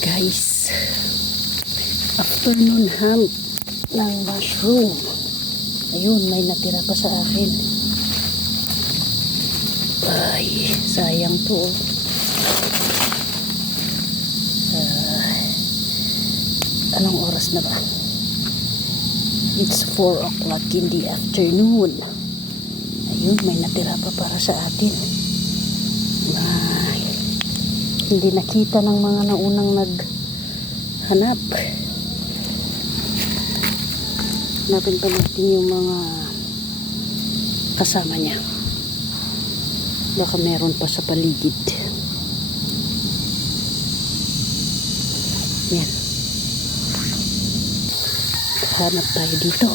Guys, afternoon hunt ng mushroom. Ayun, may natira pa sa akin. Ay, sayang to. Anong oras na ba? It's 4 o'clock in the afternoon. Ayun, may natira pa para sa atin. Ay, hindi nakita ng mga naunang naghanap. Hanapin pa natin yung mga kasama niya. Baka meron pa sa paligid. Yan. Hanap tayo dito.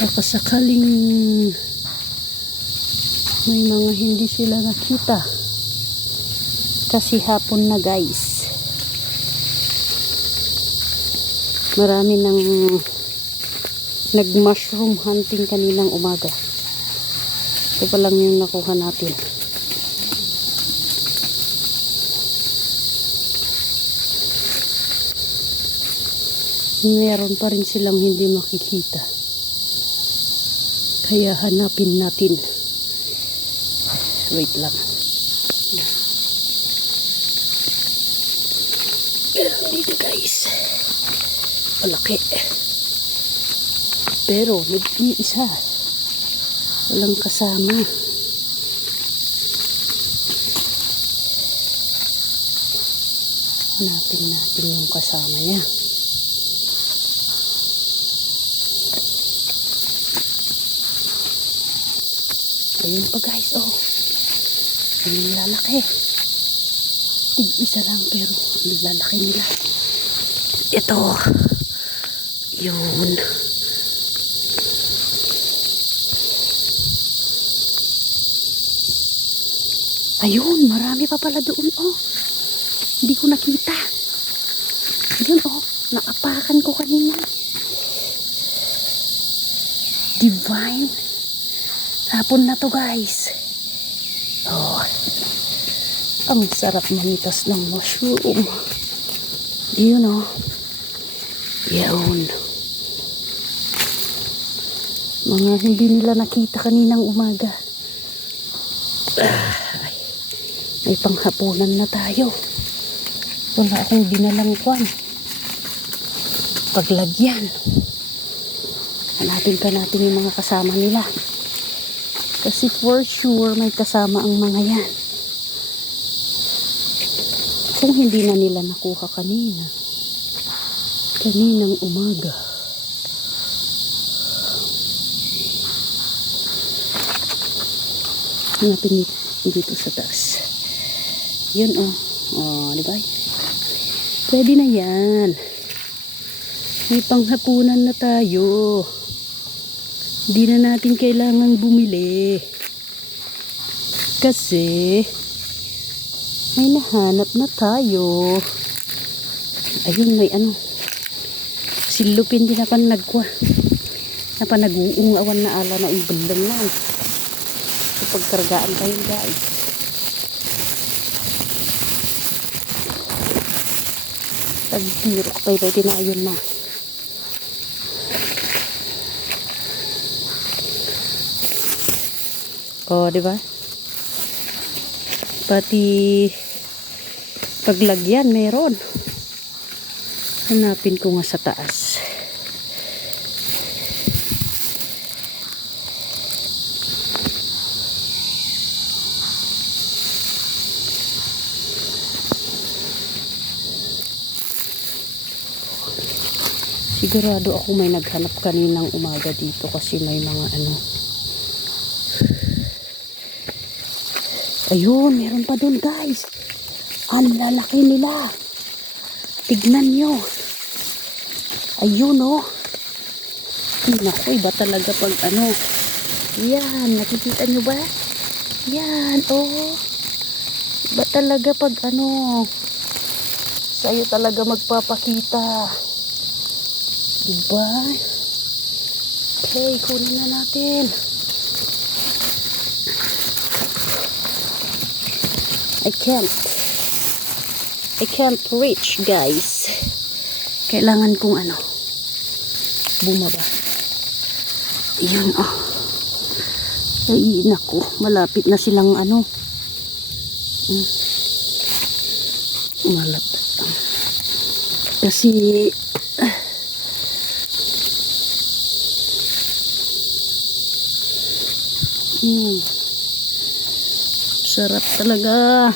Baka sakaling may mga hindi sila nakita. Kasi hapon na, guys. Marami nang nag-mushroom hunting kaninang umaga. Ito pa lang yung nakuha natin. Meron pa rin silang hindi makikita. Kaya hanapin natin. Wait lang. Meron dito, guys. Malaki. Pero nag-iisa. Walang kasama. Hanapin natin yung kasama niya. Ayun pa, guys. Oh. Ang lalaki. Tig-isa lang pero ang lalaki nila. Ito. Yun. Ayun, marami pa pala doon. Oh. Hindi ko nakita. Ayun, oh. Naapakan ko kanina. Divine. Hapon na to, guys. Oh. Ang sarap manitas ng mushroom. Yun, oh. Yun. Mga hindi nila nakita kaninang umaga. Ay, may panghapunan na tayo. Wala akong dinalang kwan. Paglagyan. Hanapin pa natin yung mga kasama nila. Kasi for sure may kasama ang mga yan. Kung hindi na nila nakuha kaninang umaga. Hanapin dito sa taas. Yun, oh. Oh, di ba? Pwede na yan. May panghapunan na tayo. Hindi na natin kailangan bumili. Kasi may nahanap na tayo. Ayun, may ano. Silupin din na panagkwa. Napanag-uung awan na ala na ibandang na. Pagkargaan tayo, guys. Tagtirok tayo tinayon na. Oh, di ba? Pati paglagyan meron. Hanapin ko nga sa taas. Sigurado ako may naghanap kaninang umaga dito kasi may mga ano. Ayun, meron pa dun, guys. Ang lalaki nila. Tignan nyo. Ayun, oh. Naku, iba talaga pag ano. Yan, nakikita nyo ba? Yan, oh. Iba talaga pag ano. Sa'yo talaga magpapakita. Diba? Okay, kunin na natin. I can't. I can't reach, guys. Kailangan kong bumaba. Yun, Ay, naku. Malapit na silang malapit. Kasi, sarap talaga.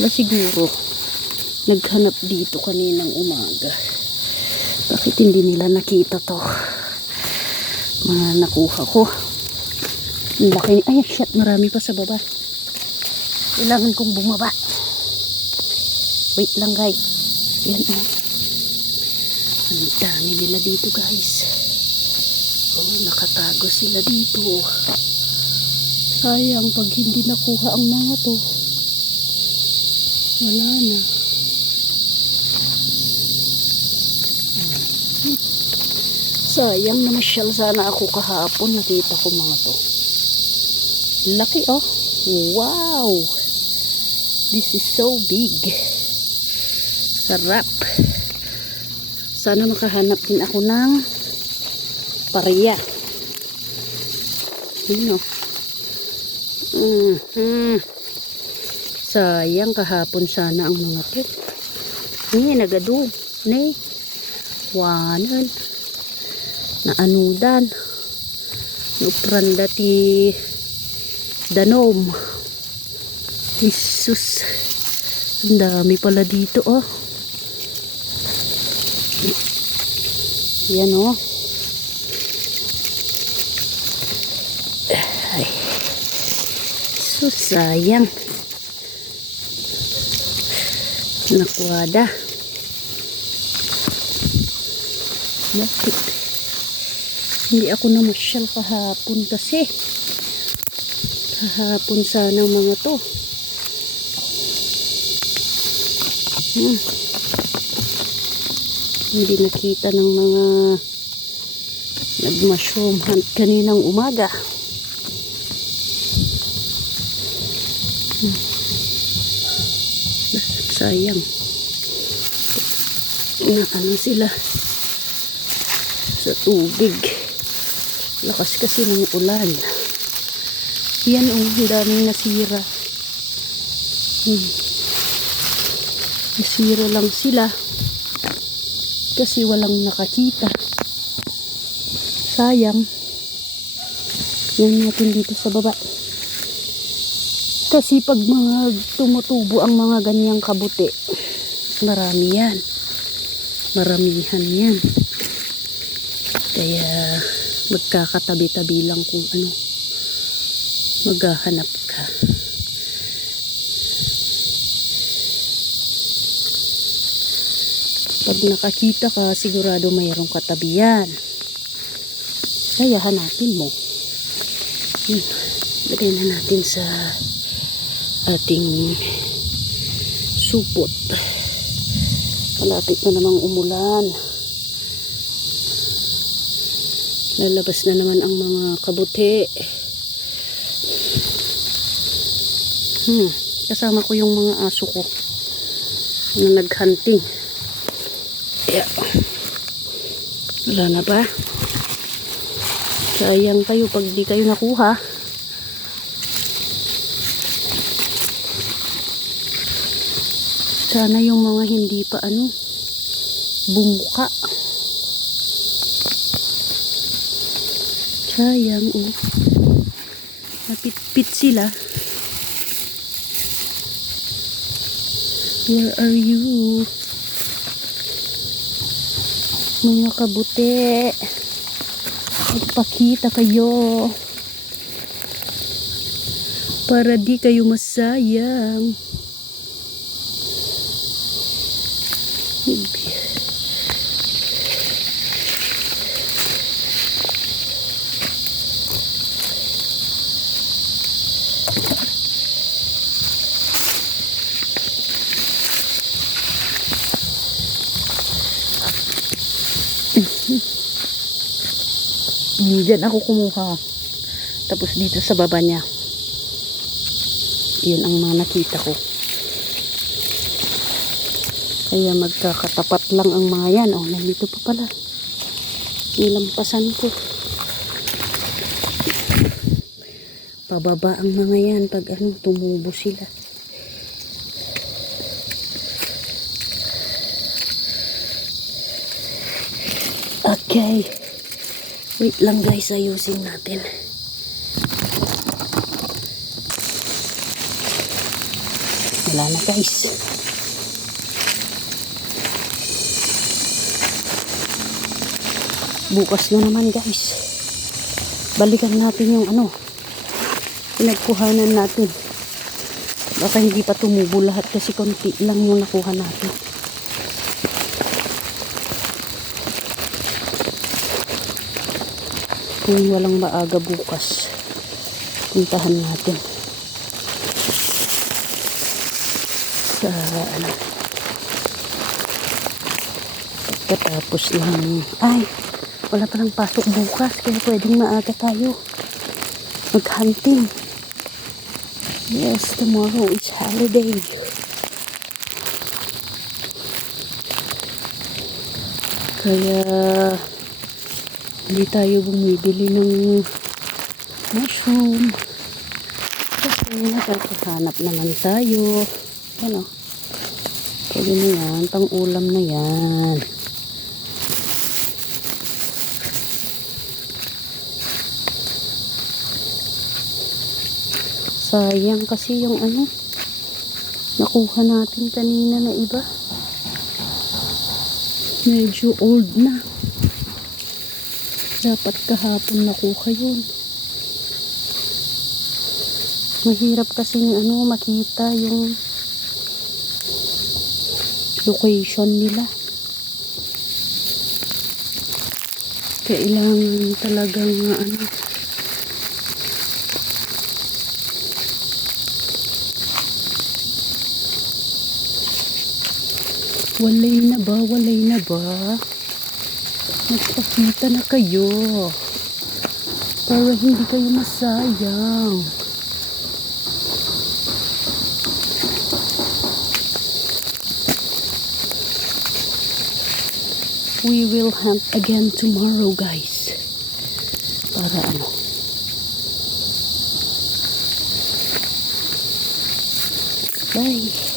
Wala siguro naghanap dito kaninang umaga. Bakit hindi nila nakita to? Mga nakuha ko. Ang laki. Ay, shit, marami pa sa baba. Kailangan kong bumaba. Wait lang, guys. Yan, ang dami nila dito, guys. Nakatago sila dito. Sayang pag hindi nakuha ang mga to. Wala na. Sayang na masyal sana ako kahapon. Nakita ko mga to. Laki, Wow! This is so big. Sarap. Sana makahanap din ako ng pareya. Yun, Sayang kahapon sana ang mga to. Nagado. Wanan. Naanudan. Nupranda ti danom. Jesus. Ang dami pala dito, Yan, Ay. Sayang. Nakuwada. Bakit? Hindi ako namasyal kahapon kasi. Kahapon sana mga to. Hindi nakita ng mga nag-mushroom hunt kaninang umaga. Sayang. Sila sa tubig. Lakas kasi ng ulan. Yan, ang daming nasira. Nasira lang sila kasi walang nakakita. Sayang. Yan natin dito sa baba. Kasi pag mga tumutubo ang mga ganyang kabuti, marami yan. Maramihan yan. Kaya magkakatabi-tabi lang kung maghahanap ka. Pag nakakita ka, sigurado mayroong katabi yan. Kaya hanapin mo. Lagay na natin sa ating supot. Malapit na namang umulan. Lalabas na naman ang mga kabuti. Kasama ko yung mga aso ko na naghunting. Wala na ba? Sayang kayo pag di kayo nakuha. Sana yung mga hindi pa bumuka. Sayang, napit-pit sila. Where are you? Mga kabuti. Magpakita kayo. Para di kayo masayang. Diyan ako kumuha. Tapos dito sa baba niya. Yun ang mga nakita ko. Kaya magkakatapat lang ang mga yan. Oh, nandito pa pala. Nilampasan ko. Pababa ang mga yan pag tumubo sila. Okay. Wait lang guys, ayusin natin. Wala na guys. Bukas na naman guys. Balikan natin yung pinagkuhanan natin. Baka hindi pa tumubo lahat kasi konti lang yung nakuha natin. Kung walang maaga bukas, puntahan natin sa pagkatapos ng wala palang pasok bukas kaya pwedeng maaga tayo mag-hunting. Yes, tomorrow is holiday. Kaya hindi tayo bumibili ng mushroom kasi nakakahanap naman tayo. Pwede na yan, pang ulam na yan. Sayang kasi yung nakuha natin kanina na iba. Medyo old na. Dapat kahapon nakuha yun. Mahirap kasing makita yung location nila. Kailangan talagang walay na ba? Magpakita na kayo para hindi kayo masayang. We will hunt again tomorrow guys. Para bye.